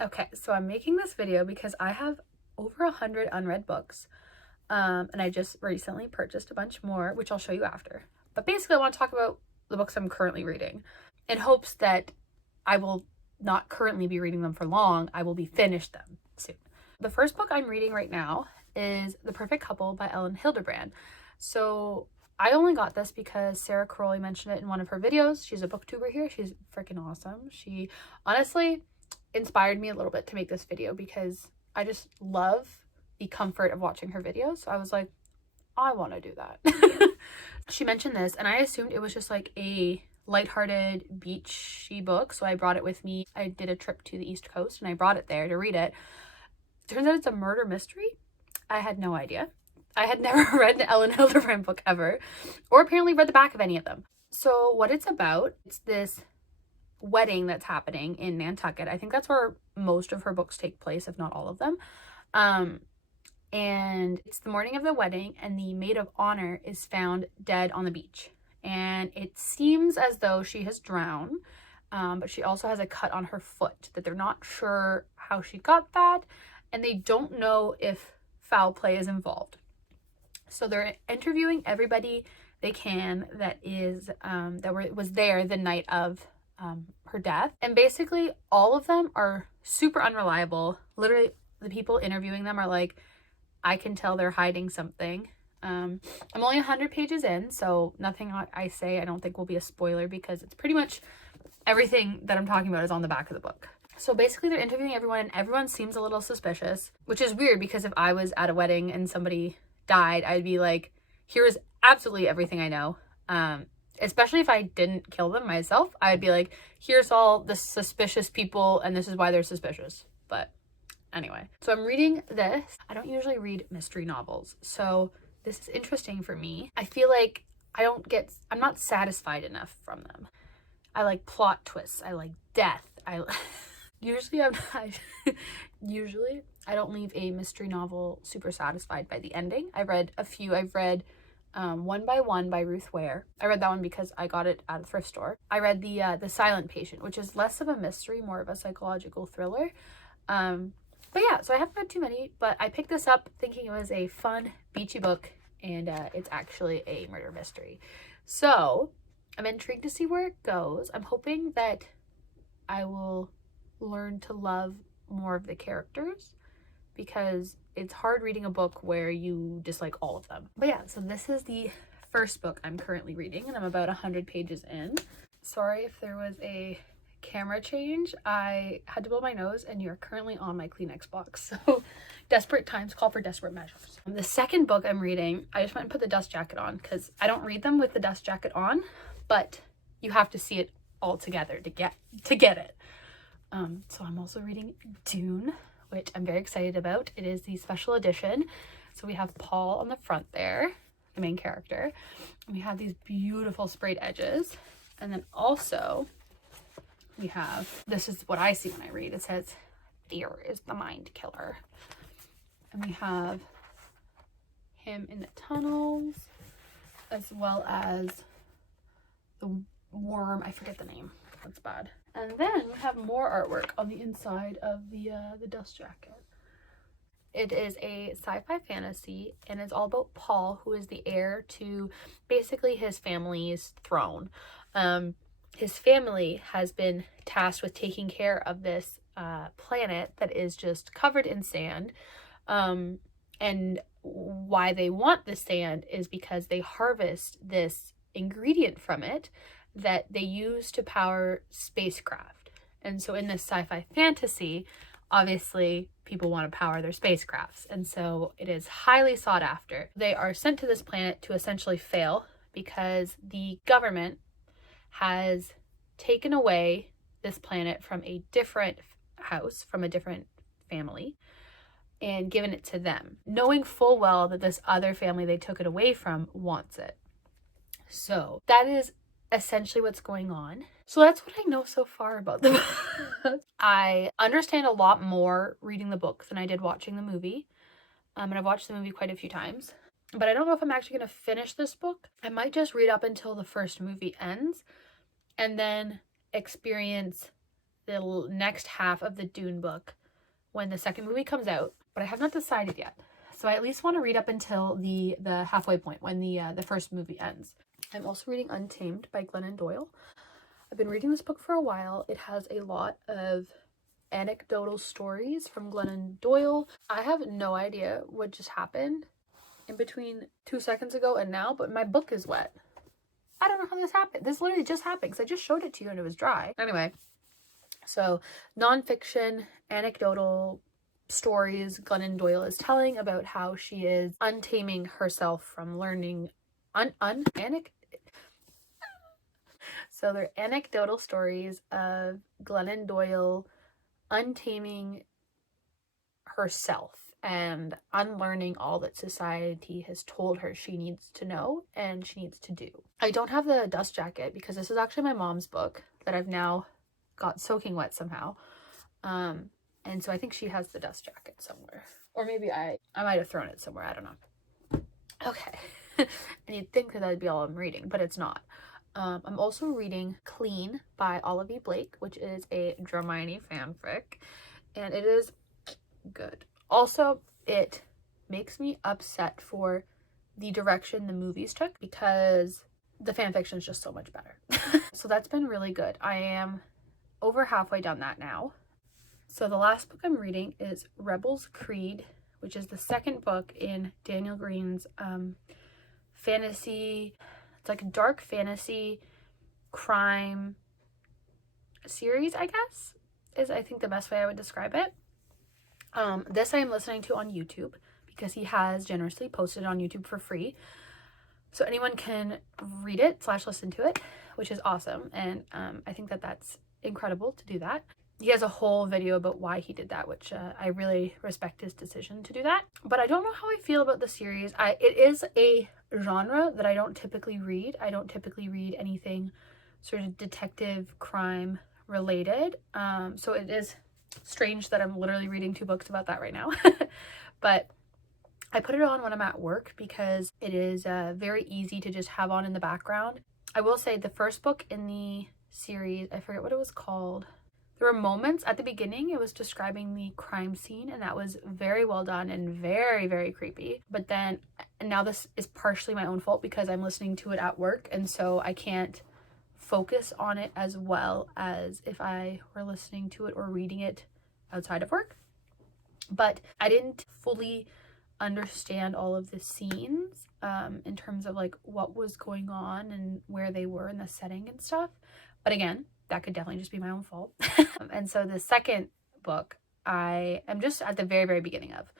Okay, so I'm making this video because I have over 100 unread books. And I just recently purchased a bunch more, which I'll show you after. But basically, I want to talk about the books I'm currently reading in hopes that I will not currently be reading them for long. I will be finished them soon. The first book I'm reading right now is The Perfect Couple by Ellen Hildebrand. So I only got this because Sarah Crowley mentioned it in one of her videos. She's a booktuber here. She's freaking awesome. She honestly inspired me a little bit to make this video because I just love the comfort of watching her videos. So I was like, I want to do that. She mentioned this and I assumed it was just like a lighthearted beachy book. So I brought it with me. I did a trip to the East Coast and I brought it there to read it. Turns out it's a murder mystery. I had no idea. I had never read an Ellen Hildebrand book ever, or apparently read the back of any of them. So what it's about, it's this wedding that's happening in Nantucket. I think that's where most of her books take place, if not all of them. And it's the morning of the wedding and the maid of honor is found dead on the beach. And it seems as though she has drowned, but she also has a cut on her foot that they're not sure how she got that. And they don't know if foul play is involved. So they're interviewing everybody they can that was there the night of her death. And basically all of them are super unreliable. Literally the people interviewing them are like, I can tell they're hiding something. I'm only 100 pages in, so nothing I say I don't think will be a spoiler because it's pretty much everything that I'm talking about is on the back of the book. So basically they're interviewing everyone and everyone seems a little suspicious, which is weird because if I was at a wedding and somebody died, I'd be like, here's absolutely everything I know. Especially if I didn't kill them myself, I would be like, here's all the suspicious people and this is why they're suspicious. But anyway, so I'm reading this. I don't usually read mystery novels, so this is interesting for me. I feel like I'm not satisfied enough from them. I like plot twists. I like death. Usually I don't leave a mystery novel super satisfied by the ending. I've read a few. I've read One by One by Ruth Ware. I read that one because I got it at a thrift store. I read the Silent Patient, which is less of a mystery, more of a psychological thriller. But yeah, so I haven't read too many, but I picked this up thinking it was a fun, beachy book, and it's actually a murder mystery. So I'm intrigued to see where it goes. I'm hoping that I will learn to love more of the characters because it's hard reading a book where you dislike all of them. But yeah, so this is the first book I'm currently reading and I'm about 100 pages in. Sorry if there was a camera change. I had to blow my nose and you're currently on my Kleenex box. So desperate times call for desperate measures. The second book I'm reading, I just went and put the dust jacket on because I don't read them with the dust jacket on, but you have to see it all together to get it. So I'm also reading Dune, which I'm very excited about. It is the special edition. So we have Paul on the front there, the main character. And we have these beautiful sprayed edges. And then also we have, this is what I see when I read. It says, fear is the mind killer. And we have him in the tunnels, as well as the worm. I forget the name. That's bad. And then we have more artwork on the inside of the dust jacket. It is a sci-fi fantasy and it's all about Paul, who is the heir to basically his family's throne. His family has been tasked with taking care of this planet that is just covered in sand. And why they want the sand is because they harvest this ingredient from it that they use to power spacecraft. And so in this sci-fi fantasy, obviously people want to power their spacecrafts. And so it is highly sought after. They are sent to this planet to essentially fail because the government has taken away this planet from a different house, from a different family, and given it to them, knowing full well that this other family they took it away from wants it. So that is essentially what's going on. So that's what I know so far about the book. I understand a lot more reading the book than I did watching the movie. And I've watched the movie quite a few times. But I don't know if I'm actually going to finish this book. I might just read up until the first movie ends and then experience the next half of the Dune book when the second movie comes out, but I have not decided yet. So I at least want to read up until the halfway point when the first movie ends. I'm also reading Untamed by Glennon Doyle. I've been reading this book for a while. It has a lot of anecdotal stories from Glennon Doyle. I have no idea what just happened in between 2 seconds ago and now, but my book is wet. I don't know how this happened. This literally just happened because I just showed it to you and it was dry. Anyway, so nonfiction, anecdotal stories Glennon Doyle is telling about how she is untaming herself from learning so they're anecdotal stories of Glennon Doyle untaming herself and unlearning all that society has told her she needs to know and she needs to do. I don't have the dust jacket because this is actually my mom's book that I've now got soaking wet somehow. And so I think she has the dust jacket somewhere. Or maybe I might have thrown it somewhere. I don't know. Okay. And you'd think that would be all I'm reading, but it's not. I'm also reading Clean by Olivia Blake, which is a Hermione fanfic. And it is good. Also, it makes me upset for the direction the movies took because the fanfiction is just so much better. So that's been really good. I am over halfway done that now. So the last book I'm reading is Rebel's Creed, which is the second book in Daniel Green's fantasy. It's like a dark fantasy crime series, I guess, is I think the best way I would describe it. This I am listening to on YouTube because he has generously posted it on YouTube for free. So anyone can read it / listen to it, which is awesome. And I think that that's incredible to do that. He has a whole video about why he did that, which I really respect his decision to do that. But I don't know how I feel about the series. It is a genre that I don't typically read. I don't typically read anything sort of detective crime related. So it is strange that I'm literally reading 2 books about that right now. But I put it on when I'm at work because it is very easy to just have on in the background. I will say the first book in the series, I forget what it was called. There were moments at the beginning, it was describing the crime scene, and that was very well done and very, very creepy. But then, and now this is partially my own fault because I'm listening to it at work, and so I can't focus on it as well as if I were listening to it or reading it outside of work. But I didn't fully understand all of the scenes in terms of like what was going on and where they were in the setting and stuff. But again, that could definitely just be my own fault. And so the second book I am just at the very, very beginning of.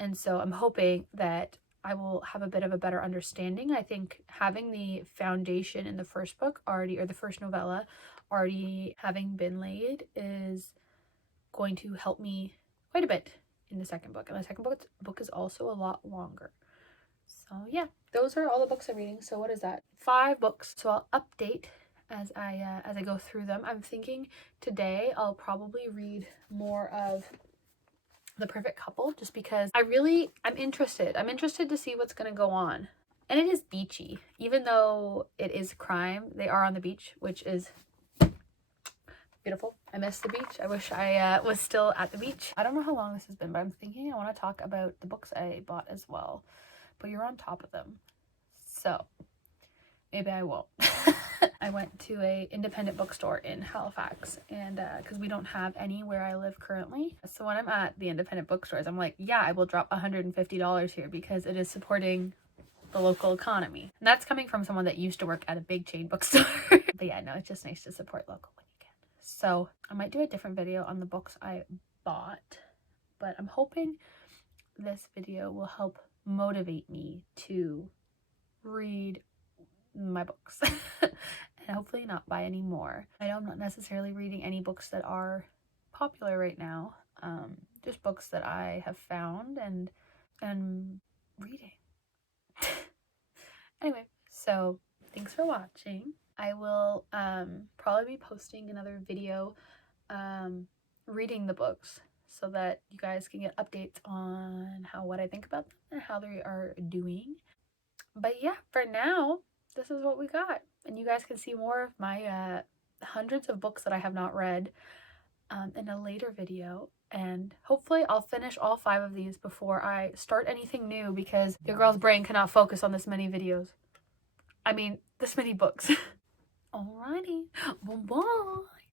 And so I'm hoping that I will have a bit of a better understanding. I think having the foundation in the first book already, or the first novella already having been laid, is going to help me quite a bit in the second book. And the second book is also a lot longer. So yeah, those are all the books I'm reading. So what is that? 5 books. So I'll update as I go through them. I'm thinking today I'll probably read more of The Perfect Couple just because I'm interested. I'm interested to see what's going to go on. And it is beachy. Even though it is crime, they are on the beach, which is beautiful. I miss the beach. I wish I was still at the beach. I don't know how long this has been, but I'm thinking I want to talk about the books I bought as well. But you're on top of them. So maybe I won't. I went to a independent bookstore in Halifax, and because we don't have any where I live currently. So when I'm at the independent bookstores, I'm like, yeah, I will drop $150 here because it is supporting the local economy. And that's coming from someone that used to work at a big chain bookstore. But yeah, no, it's just nice to support local when you can. So I might do a different video on the books I bought, but I'm hoping this video will help motivate me to read my books and hopefully not buy any more. I know I'm not necessarily reading any books that are popular right now, just books that I have found and reading. Anyway, so thanks for watching. I will probably be posting another video reading the books so that you guys can get updates on what I think about them and how they are doing. But yeah, for now, this is what we got. And you guys can see more of my hundreds of books that I have not read in a later video. And hopefully I'll finish all 5 of these before I start anything new, because your girl's brain cannot focus on this many videos. I mean, this many books. Alrighty, bye-bye.